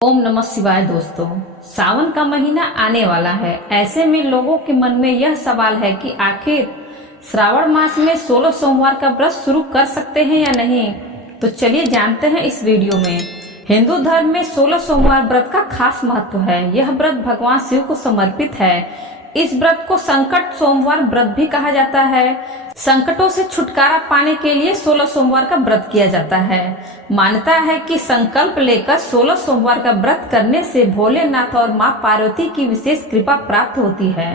ओम नमः शिवाय। दोस्तों, सावन का महीना आने वाला है। ऐसे में लोगों के मन में यह सवाल है कि आखिर श्रावण मास में 16 सोमवार का व्रत शुरू कर सकते हैं या नहीं। तो चलिए जानते हैं इस वीडियो में। हिंदू धर्म में 16 सोमवार व्रत का खास महत्व है। यह व्रत भगवान शिव को समर्पित है। इस व्रत को संकट सोमवार व्रत भी कहा जाता है। संकटों से छुटकारा पाने के लिए 16 सोमवार का व्रत किया जाता है। मान्यता है कि संकल्प लेकर 16 सोमवार का व्रत करने से भोलेनाथ और मां पार्वती की विशेष कृपा प्राप्त होती है।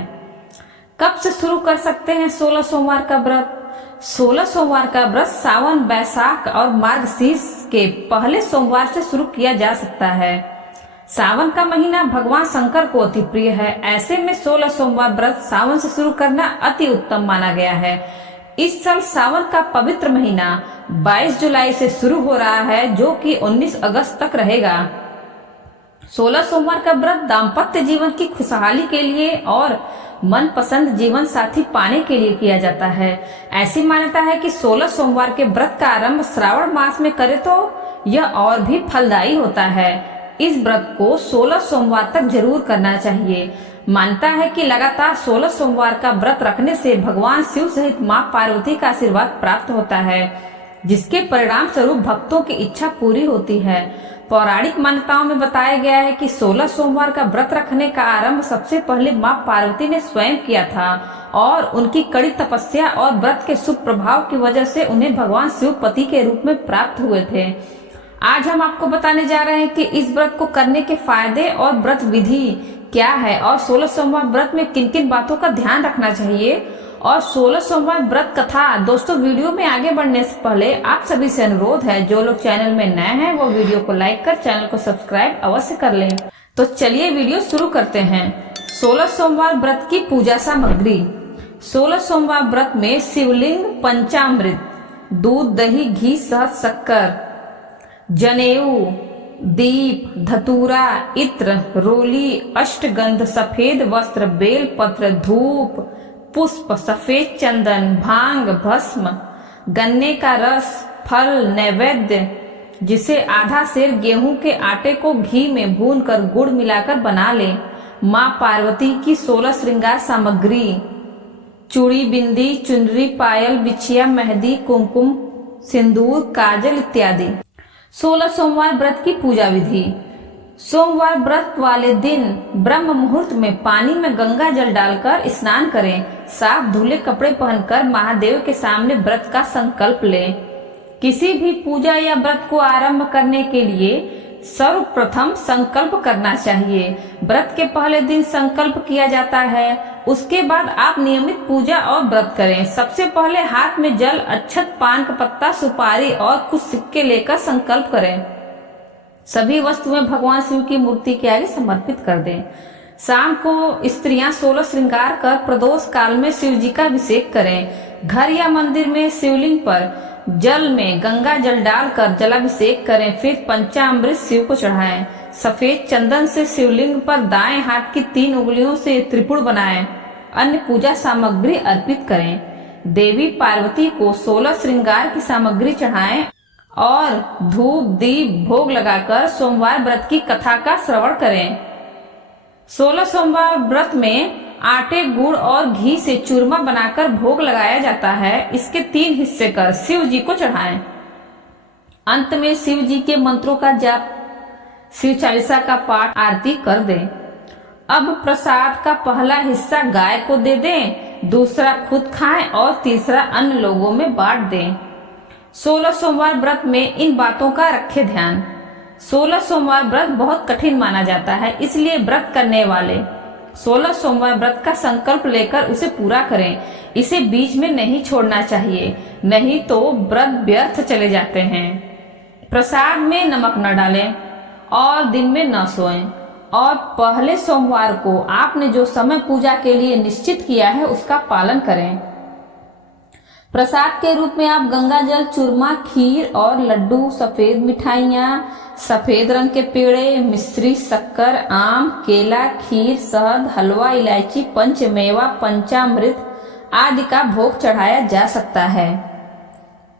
कब से शुरू कर सकते हैं 16 सोमवार का व्रत? 16 सोमवार का व्रत सावन, बैसाख और मार्गशीर्ष के पहले सोमवार से शुरू किया जा सकता है। सावन का महीना भगवान शंकर को अति प्रिय है। ऐसे में 16 सोमवार व्रत सावन से शुरू करना अति उत्तम माना गया है। इस साल सावन का पवित्र महीना 22 जुलाई से शुरू हो रहा है, जो कि 19 अगस्त तक रहेगा। 16 सोमवार का व्रत दाम्पत्य जीवन की खुशहाली के लिए और मनपसंद जीवन साथी पाने के लिए किया जाता है। ऐसी मान्यता है कि 16 सोमवार के व्रत का आरंभ श्रावण मास में करे तो यह और भी फलदायी होता है। इस व्रत को 16 सोमवार तक जरूर करना चाहिए। मानता है कि लगातार 16 सोमवार का व्रत रखने से भगवान शिव सहित मां पार्वती का आशीर्वाद प्राप्त होता है, जिसके परिणाम स्वरूप भक्तों की इच्छा पूरी होती है। पौराणिक मान्यताओं में बताया गया है कि 16 सोमवार का व्रत रखने का आरंभ सबसे पहले मां पार्वती ने स्वयं किया था और उनकी कड़ी तपस्या और व्रत के शुभ प्रभाव की वजह से उन्हें भगवान शिव पति के रूप में प्राप्त हुए थे। आज हम आपको बताने जा रहे हैं कि इस व्रत को करने के फायदे और व्रत विधि क्या है और 16 सोमवार व्रत में किन किन बातों का ध्यान रखना चाहिए और 16 सोमवार व्रत कथा। दोस्तों, वीडियो में आगे बढ़ने से पहले आप सभी से अनुरोध है, जो लोग चैनल में नए हैं वो वीडियो को लाइक कर चैनल को सब्सक्राइब अवश्य कर लें। तो चलिए वीडियो शुरू करते हैं। 16 सोमवार व्रत की पूजा सामग्री। 16 सोमवार व्रत में शिवलिंग, पंचामृत, दूध, दही, घी, शहद, शक्कर, जनेऊ, दीप, धतूरा, इत्र, रोली, अष्टगंध, सफेद वस्त्र, बेल पत्र, धूप, पुष्प, सफेद चंदन, भांग, भस्म, गन्ने का रस, फल, नैवेद्य, जिसे आधा सेर गेहूं के आटे को घी में भूनकर गुड़ मिलाकर बना ले। मां पार्वती की 16 श्रृंगार सामग्री: चूड़ी, बिंदी, चुनरी, पायल, बिछिया, मेहंदी, कुमकुम, सिंदूर, काजल इत्यादि। 16 सोमवार व्रत की पूजा विधि। सोमवार व्रत वाले दिन ब्रह्म मुहूर्त में पानी में गंगा जल डालकर स्नान करें। साफ धुले कपड़े पहनकर महादेव के सामने व्रत का संकल्प लें। किसी भी पूजा या व्रत को आरंभ करने के लिए सर्वप्रथम संकल्प करना चाहिए। व्रत के पहले दिन संकल्प किया जाता है, उसके बाद आप नियमित पूजा और व्रत करें। सबसे पहले हाथ में जल, अक्षत, पान का पत्ता, सुपारी और कुछ सिक्के लेकर संकल्प करें। सभी वस्तुएं भगवान शिव की मूर्ति के आगे समर्पित कर दें। शाम को स्त्रियां 16 श्रृंगार कर प्रदोष काल में शिव जी का अभिषेक करें। घर या मंदिर में शिवलिंग पर जल में गंगा जल डालकर जलाभिषेक करें। फिर पंचामृत शिव को चढ़ाएं। सफेद चंदन से शिवलिंग पर दाएं हाथ की 3 उंगलियों से त्रिपुर बनाएं। अन्य पूजा सामग्री अर्पित करें। देवी पार्वती को 16 श्रृंगार की सामग्री चढ़ाएं और धूप, दीप, भोग लगाकर सोमवार व्रत की कथा का श्रवण करें। 16 सोमवार व्रत में आटे, गुड़ और घी से चूरमा बनाकर भोग लगाया जाता है। इसके 3 हिस्से कर शिव जी को चढ़ाएं। अंत में शिव जी के मंत्रों का जाप, शिव चालीसा का पाठ, आरती कर दें। अब प्रसाद का पहला हिस्सा गाय को दे दें, दूसरा खुद खाएं और तीसरा अन्य लोगों में बांट दें। 16 सोमवार व्रत में इन बातों का रखें ध्यान। 16 सोमवार व्रत बहुत कठिन माना जाता है, इसलिए व्रत करने वाले 16 सोमवार व्रत का संकल्प लेकर उसे पूरा करें। इसे बीच में नहीं छोड़ना चाहिए, नहीं तो व्रत व्यर्थ चले जाते हैं। प्रसाद में नमक न डालें और दिन में न सोएं और पहले सोमवार को आपने जो समय पूजा के लिए निश्चित किया है उसका पालन करें। प्रसाद के रूप में आप गंगा जल, चूरमा, खीर और लड्डू, सफेद मिठाइयाँ, सफेद रंग के पेड़े, मिश्री, शक्कर, आम, केला, खीर, शहद, हलवा, इलायची, पंचमेवा, पंचामृत आदि का भोग चढ़ाया जा सकता है।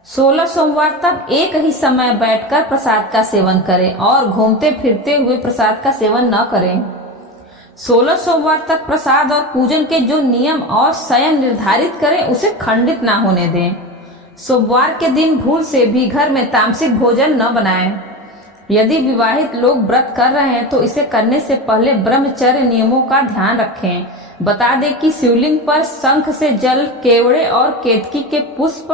16 सोमवार तक एक ही समय बैठकर प्रसाद का सेवन करें और घूमते फिरते हुए प्रसाद का सेवन न करें। 16 सोमवार तक प्रसाद और पूजन के जो नियम और शयन निर्धारित करें उसे खंडित ना होने दें। सोमवार के दिन भूल से भी घर में तामसिक भोजन न बनाएं। यदि विवाहित लोग व्रत कर रहे हैं तो इसे करने से पहले ब्रह्मचर्य नियमों का ध्यान रखें। बता दें कि शिवलिंग पर शंख से जल, केवड़े और केतकी के पुष्प,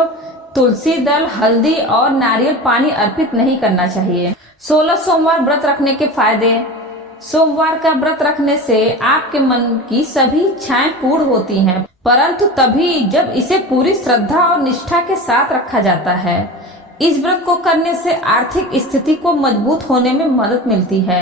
तुलसी दल, हल्दी और नारियल पानी अर्पित नहीं करना चाहिए। 16 सोमवार व्रत रखने के फायदे। सोमवार का व्रत रखने से आपके मन की सभी इच्छाएं पूर्ण होती हैं, परंतु तभी जब इसे पूरी श्रद्धा और निष्ठा के साथ रखा जाता है। इस व्रत को करने से आर्थिक स्थिति को मजबूत होने में मदद मिलती है।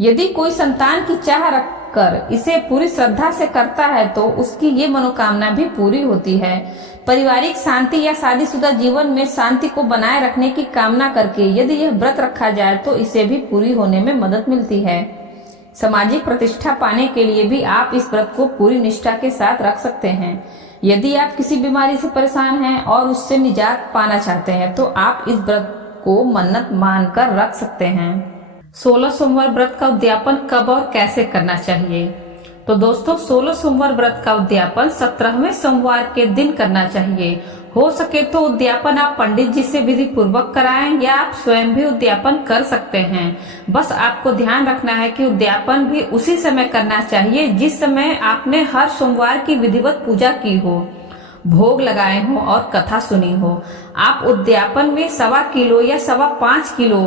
यदि कोई संतान की चाह रखकर इसे पूरी श्रद्धा से करता है तो उसकी ये मनोकामना भी पूरी होती है। पारिवारिक शांति या शादीशुदा जीवन में शांति को बनाए रखने की कामना करके यदि यह व्रत रखा जाए तो इसे भी पूरी होने में मदद मिलती है। सामाजिक प्रतिष्ठा पाने के लिए भी आप इस व्रत को पूरी निष्ठा के साथ रख सकते हैं। यदि आप किसी बीमारी से परेशान हैं और उससे निजात पाना चाहते हैं तो आप इस व्रत को मन्नत मानकर रख सकते हैं। 16 सोमवार व्रत का उद्यापन कब और कैसे करना चाहिए? तो दोस्तों 16 सोमवार व्रत का उद्यापन 17वें सोमवार के दिन करना चाहिए। हो सके तो उद्यापन आप पंडित जी से विधि पूर्वक कराएं या आप स्वयं भी उद्यापन कर सकते हैं। बस आपको ध्यान रखना है कि उद्यापन भी उसी समय करना चाहिए जिस समय आपने हर सोमवार की विधिवत पूजा की हो, भोग लगाए हो और कथा सुनी हो। आप उद्यापन में 1.25 किलो या 5.25 किलो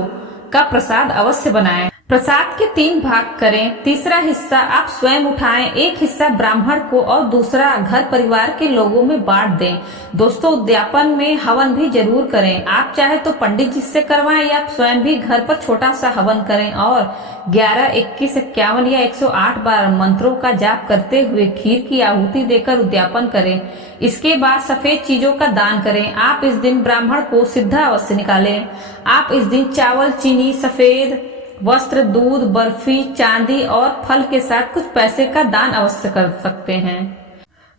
का प्रसाद अवश्य बनाएं। प्रसाद के 3 भाग करें। तीसरा हिस्सा आप स्वयं उठाएं, एक हिस्सा ब्राह्मण को और दूसरा घर परिवार के लोगों में बांट दें। दोस्तों उद्यापन में हवन भी जरूर करें। आप चाहे तो पंडित जी से करवाएं या आप स्वयं भी घर पर छोटा सा हवन करें और 11, 21, 51 या 108 बार मंत्रों का जाप करते हुए खीर की आहुति देकर उद्यापन करें। इसके बाद सफेद चीजों का दान करें। आप इस दिन ब्राह्मण को सिद्धा अवश्य निकालें। आप इस दिन चावल, चीनी, सफेद वस्त्र, दूध, बर्फी, चांदी और फल के साथ कुछ पैसे का दान अवश्य कर सकते हैं।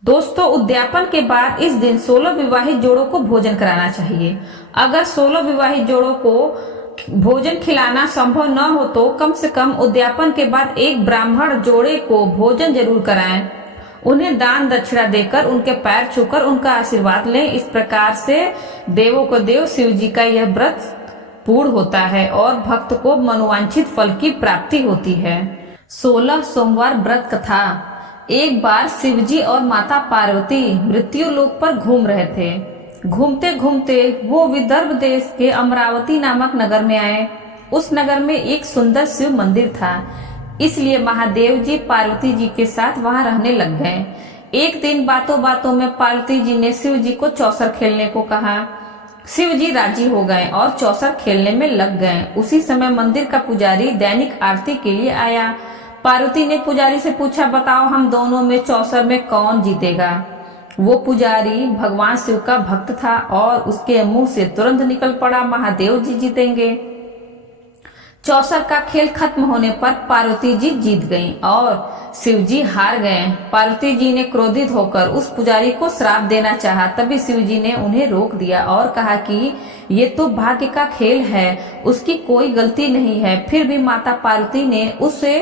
दोस्तों उद्यापन के बाद इस दिन 16 विवाहित जोड़ों को भोजन कराना चाहिए। अगर 16 विवाहित जोड़ों को भोजन खिलाना संभव न हो तो कम से कम उद्यापन के बाद एक ब्राह्मण जोड़े को भोजन जरूर कराएं। उन्हें दान दक्षिणा देकर उनके पैर छूकर उनका आशीर्वाद लें। इस प्रकार से देवों को देव शिव जी का यह व्रत पूर्ण होता है और भक्त को मनोवांछित फल की प्राप्ति होती है। 16 सोमवार व्रत कथा। एक बार शिवजी और माता पार्वती मृत्यु लोक पर घूम रहे थे। घूमते घूमते वो विदर्भ देश के अमरावती नामक नगर में आए। उस नगर में एक सुंदर शिव मंदिर था, इसलिए महादेव जी पार्वती जी के साथ वहां रहने लग गए। एक दिन बातों बातों में पार्वती जी ने शिव जी को चौसर खेलने को कहा। शिव जी राजी हो गए और चौसर खेलने में लग गए। उसी समय मंदिर का पुजारी दैनिक आरती के लिए आया। पार्वती ने पुजारी से पूछा, बताओ हम दोनों में चौसर में कौन जीतेगा? वो पुजारी भगवान शिव का भक्त था और उसके मुंह से तुरंत निकल पड़ा, महादेव जी जीतेंगे। चौसर का खेल खत्म होने पर पार्वती जी जीत गईं और शिव जी हार गए। पार्वती जी ने क्रोधित होकर उस पुजारी को श्राप देना चाहा, तभी शिव जी ने उन्हें रोक दिया और कहा कि ये तो भाग्य का खेल है, उसकी कोई गलती नहीं है। फिर भी माता पार्वती ने उसे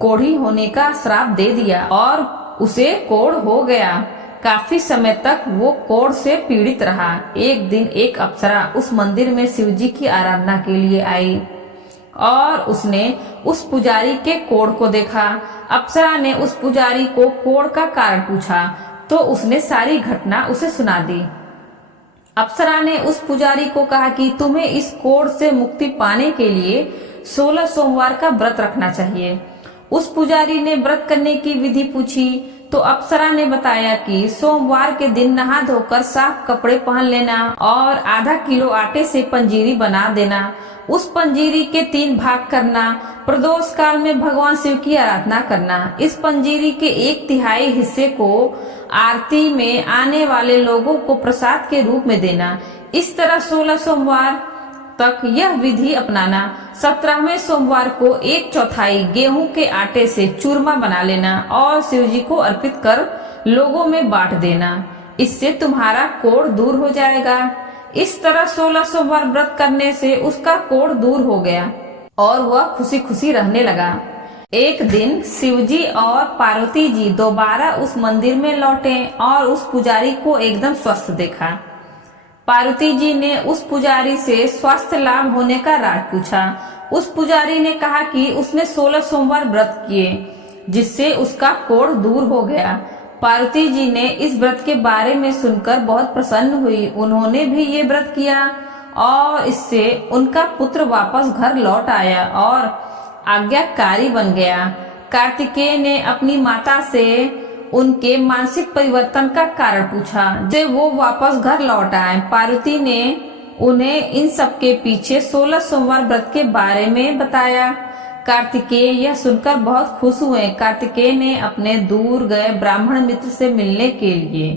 कोढ़ी होने का श्राप दे दिया और उसे कोढ़ हो गया। काफी समय तक वो कोढ़ से पीड़ित रहा। एक दिन एक अप्सरा उस मंदिर में शिव जी की आराधना के लिए आई और उसने उस पुजारी के कोढ़ को देखा। अप्सरा ने उस पुजारी को कोढ़ का कारण पूछा तो उसने सारी घटना उसे सुना दी। अप्सरा ने उस पुजारी को कहा कि तुम्हें इस कोढ़ से मुक्ति पाने के लिए 16 सोमवार का व्रत रखना चाहिए। उस पुजारी ने व्रत करने की विधि पूछी तो अप्सरा ने बताया कि सोमवार के दिन नहा धोकर साफ कपड़े पहन लेना और आधा किलो आटे से पंजीरी बना देना। उस पंजीरी के 3 भाग करना। प्रदोष काल में भगवान शिव की आराधना करना। इस पंजीरी के 1/3 हिस्से को आरती में आने वाले लोगों को प्रसाद के रूप में देना। इस तरह 16 सोमवार तक यह विधि अपनाना। 17वें सोमवार को 1/4 गेहूं के आटे से चूरमा बना लेना और शिव जी को अर्पित कर लोगों में बांट देना। इससे तुम्हारा कोढ़ दूर हो जाएगा। इस तरह 16 सोमवार व्रत करने से उसका कोढ़ दूर हो गया और वह खुशी खुशी रहने लगा। एक दिन शिवजी और पार्वती जी दोबारा उस मंदिर में लौटे और उस पुजारी को एकदम स्वस्थ देखा। पार्वती जी ने उस पुजारी से स्वास्थ्य लाभ होने का राज पूछा। उस पुजारी ने कहा कि उसने 16 सोमवार व्रत किए जिससे उसका कोढ़ दूर हो गया। पार्वती जी ने इस व्रत के बारे में सुनकर बहुत प्रसन्न हुई। उन्होंने भी ये व्रत किया और इससे उनका पुत्र वापस घर लौट आया और आज्ञाकारी बन गया। कार्तिकेय ने अपनी माता से उनके मानसिक परिवर्तन का कारण पूछा जब वो वापस घर लौट आए। पार्वती ने उन्हें इन सब के पीछे 16 सोमवार व्रत के बारे में बताया। कार्तिकेय यह सुनकर बहुत खुश हुए। कार्तिकेय ने अपने दूर गए ब्राह्मण मित्र से मिलने के लिए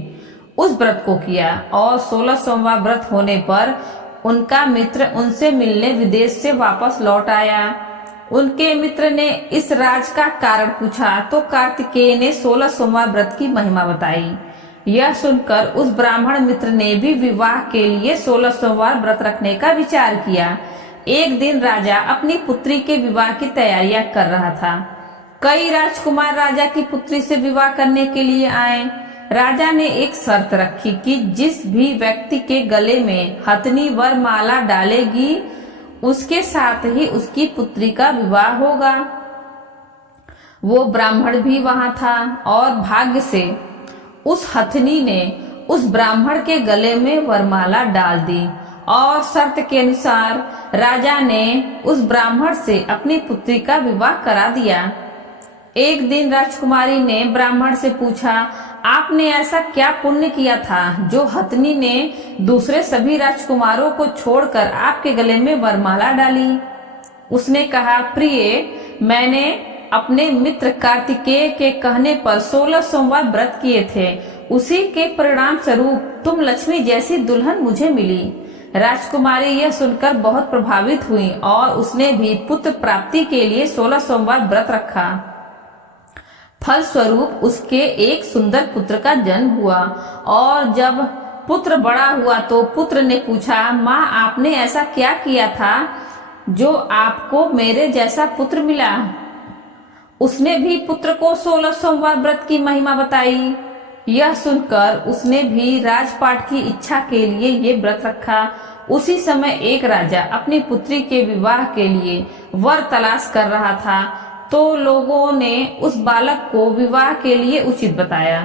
उस व्रत को किया और 16 सोमवार व्रत होने पर उनका मित्र उनसे मिलने विदेश से वापस लौट आया। उनके मित्र ने इस राज का कारण पूछा तो कार्तिकेय ने 16 सोमवार व्रत की महिमा बताई। यह सुनकर उस ब्राह्मण मित्र ने भी विवाह के लिए 16 सोमवार व्रत रखने का विचार किया। एक दिन राजा अपनी पुत्री के विवाह की तैयारियां कर रहा था। कई राजकुमार राजा की पुत्री से विवाह करने के लिए आए। राजा ने एक शर्त रखी कि जिस भी व्यक्ति के गले में हथनी वर माला डालेगी उसके साथ ही उसकी पुत्री का विवाह होगा। वो ब्राह्मण भी वहां था और भाग्य से उस हथनी ने उस ब्राह्मण के गले में वरमाला डाल दी और शर्त के अनुसार राजा ने उस ब्राह्मण से अपनी पुत्री का विवाह करा दिया। एक दिन राजकुमारी ने ब्राह्मण से पूछा, आपने ऐसा क्या पुण्य किया था जो हथनी ने दूसरे सभी राजकुमारों को छोड़कर आपके गले में वरमाला डाली? उसने कहा, प्रिय, मैंने अपने मित्र कार्तिकेय के कहने पर 16 सोमवार व्रत किए थे। उसी के परिणाम स्वरूप तुम लक्ष्मी जैसी दुल्हन मुझे मिली। राजकुमारी यह सुनकर बहुत प्रभावित हुई और उसने भी पुत्र प्राप्ति के लिए 16 सोमवार व्रत रखा। फलस्वरूप उसके एक सुंदर पुत्र का जन्म हुआ और जब पुत्र बड़ा हुआ तो पुत्र ने पूछा, माँ, आपने ऐसा क्या किया था जो आपको मेरे जैसा पुत्र मिला? उसने भी पुत्र को 16 सोमवार व्रत की महिमा बताई। यह सुनकर उसने भी राजपाट की इच्छा के लिए ये व्रत रखा। उसी समय एक राजा अपनी पुत्री के विवाह के लिए वर तलाश कर रहा था तो लोगों ने उस बालक को विवाह के लिए उचित बताया।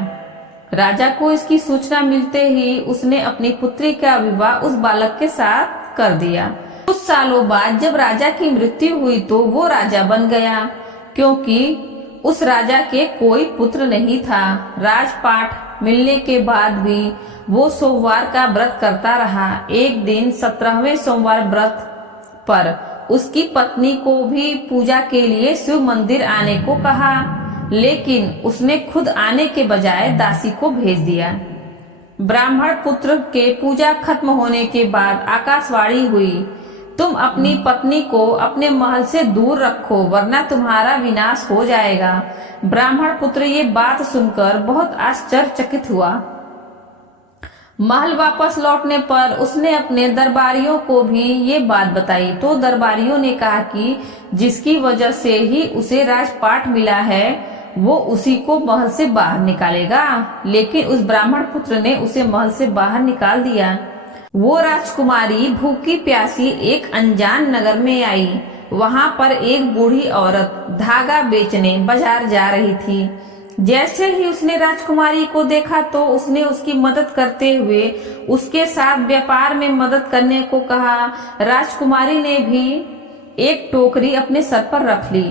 राजा को इसकी सूचना मिलते ही उसने अपनी पुत्री का विवाह उस बालक के साथ कर दिया। कुछ सालों बाद जब राजा की मृत्यु हुई तो वो राजा बन गया क्योंकि उस राजा के कोई पुत्र नहीं था। राजपाट मिलने के बाद भी वो सोमवार का व्रत करता रहा। एक दिन 17वें सोमवार व्रत पर उसकी पत्नी को भी पूजा के लिए शिव मंदिर आने को कहा, लेकिन उसने खुद आने के बजाय दासी को भेज दिया। ब्राह्मण पुत्र के पूजा खत्म होने के बाद आकाशवाणी हुई, तुम अपनी पत्नी को अपने महल से दूर रखो वरना तुम्हारा विनाश हो जाएगा। ब्राह्मण पुत्र ये बात सुनकर बहुत आश्चर्यचकित हुआ। महल वापस लौटने पर उसने अपने दरबारियों को भी ये बात बताई तो दरबारियों ने कहा कि जिसकी वजह से ही उसे राजपाट मिला है वो उसी को महल से बाहर निकालेगा। लेकिन उस ब्राह्मण पुत्र ने उसे महल से बाहर निकाल दिया। वो राजकुमारी भूखी प्यासी एक अनजान नगर में आई। वहां पर एक बूढ़ी औरत धागा बेचने बाजार जा रही थी। जैसे ही उसने राजकुमारी को देखा तो उसने उसकी मदद करते हुए उसके साथ व्यापार में मदद करने को कहा। राजकुमारी ने भी एक टोकरी अपने सर पर रख ली।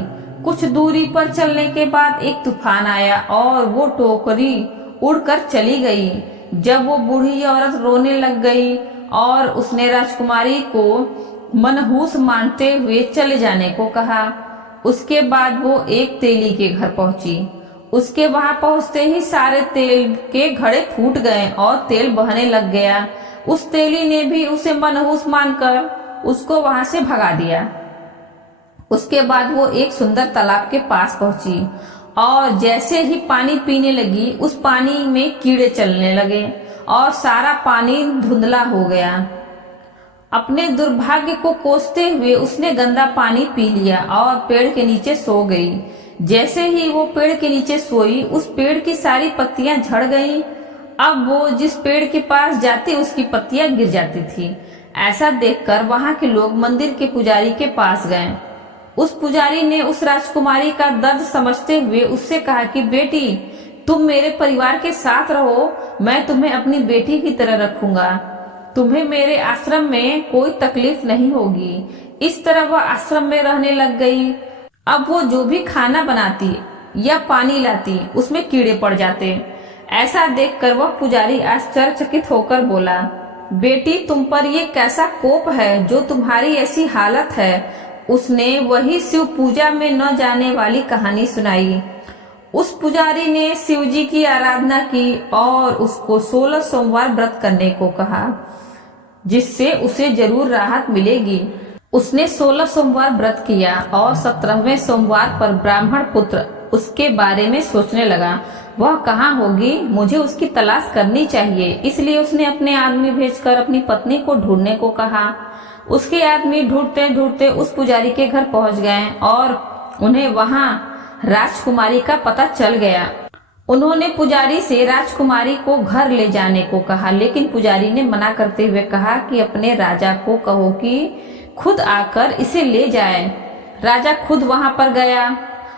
कुछ दूरी पर चलने के बाद एक तूफान आया और वो टोकरी उड़कर चली गई। जब वो बूढ़ी औरत रोने लग गई और उसने राजकुमारी को मनहूस मानते हुए चले जाने को कहा। उसके बाद वो एक तेली के घर पहुंची। उसके वहां पहुंचते ही सारे तेल के घड़े फूट गए और तेल बहने लग गया। उस तेली ने भी उसे मनहूस मानकर उसको वहां से भगा दिया। उसके बाद वो एक सुंदर तालाब के पास पहुंची और जैसे ही पानी पीने लगी उस पानी में कीड़े चलने लगे और सारा पानी धुंधला हो गया। अपने दुर्भाग्य को कोसते हुए उसने गंदा पानी पी लिया और पेड़ के नीचे सो गई। जैसे ही वो पेड़ के नीचे सोई, उस पेड़ की सारी पत्तियां झड़ गईं। अब वो जिस पेड़ के पास जाती उसकी पत्तियां गिर जाती थी। ऐसा देखकर वहां के लोग मंदिर के पुजारी के पास गए। उस पुजारी ने उस राजकुमारी का दर्द समझते हुए उससे कहा कि बेटी, तुम मेरे परिवार के साथ रहो, मैं तुम्हें अपनी बेटी की तरह रखूंगा। तुम्हें मेरे आश्रम में कोई तकलीफ नहीं होगी। इस तरह वह आश्रम में रहने लग गई। अब वो जो भी खाना बनाती या पानी लाती उसमें कीड़े पड़ जाते। ऐसा देखकर वह पुजारी आश्चर्यचकित होकर बोला, बेटी, तुम पर ये कैसा कोप है जो तुम्हारी ऐसी हालत है। उसने वही शिव पूजा में न जाने वाली कहानी सुनाई। उस पुजारी ने शिव जी की आराधना की और उसको 16 सोमवार व्रत करने को कहा, जिससे उसे जरूर राहत मिलेगी। उसने 16 सोमवार व्रत किया और 17वें सोमवार पर ब्राह्मण पुत्र उसके बारे में सोचने लगा, वह कहाँ होगी, मुझे उसकी तलाश करनी चाहिए। इसलिए उसने अपने आदमी भेजकर अपनी पत्नी को ढूंढने को कहा। उसके आदमी ढूंढते ढूंढते उस पुजारी के घर पहुंच गए और उन्हें वहां राजकुमारी का पता चल गया। उन्होंने पुजारी से राजकुमारी को घर ले जाने को कहा, लेकिन पुजारी ने मना करते हुए कहा कि अपने राजा को कहो कि खुद आकर इसे ले जाए। राजा खुद वहां पर गया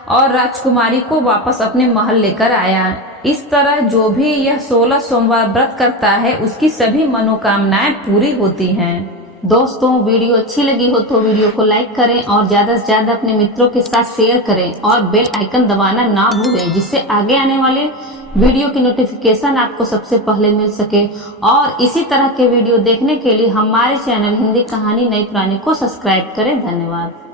और राजकुमारी को वापस अपने महल लेकर आया। इस तरह जो भी यह 16 सोमवार व्रत करता है उसकी सभी मनोकामनाएं पूरी होती हैं। दोस्तों, वीडियो अच्छी लगी हो तो वीडियो को लाइक करें और ज्यादा से ज्यादा अपने मित्रों के साथ शेयर करें और बेल आइकन दबाना ना भूलें, जिससे आगे आने वाले वीडियो की नोटिफिकेशन आपको सबसे पहले मिल सके। और इसी तरह के वीडियो देखने के लिए हमारे चैनल हिंदी कहानी नई पुरानी को सब्सक्राइब करें। धन्यवाद।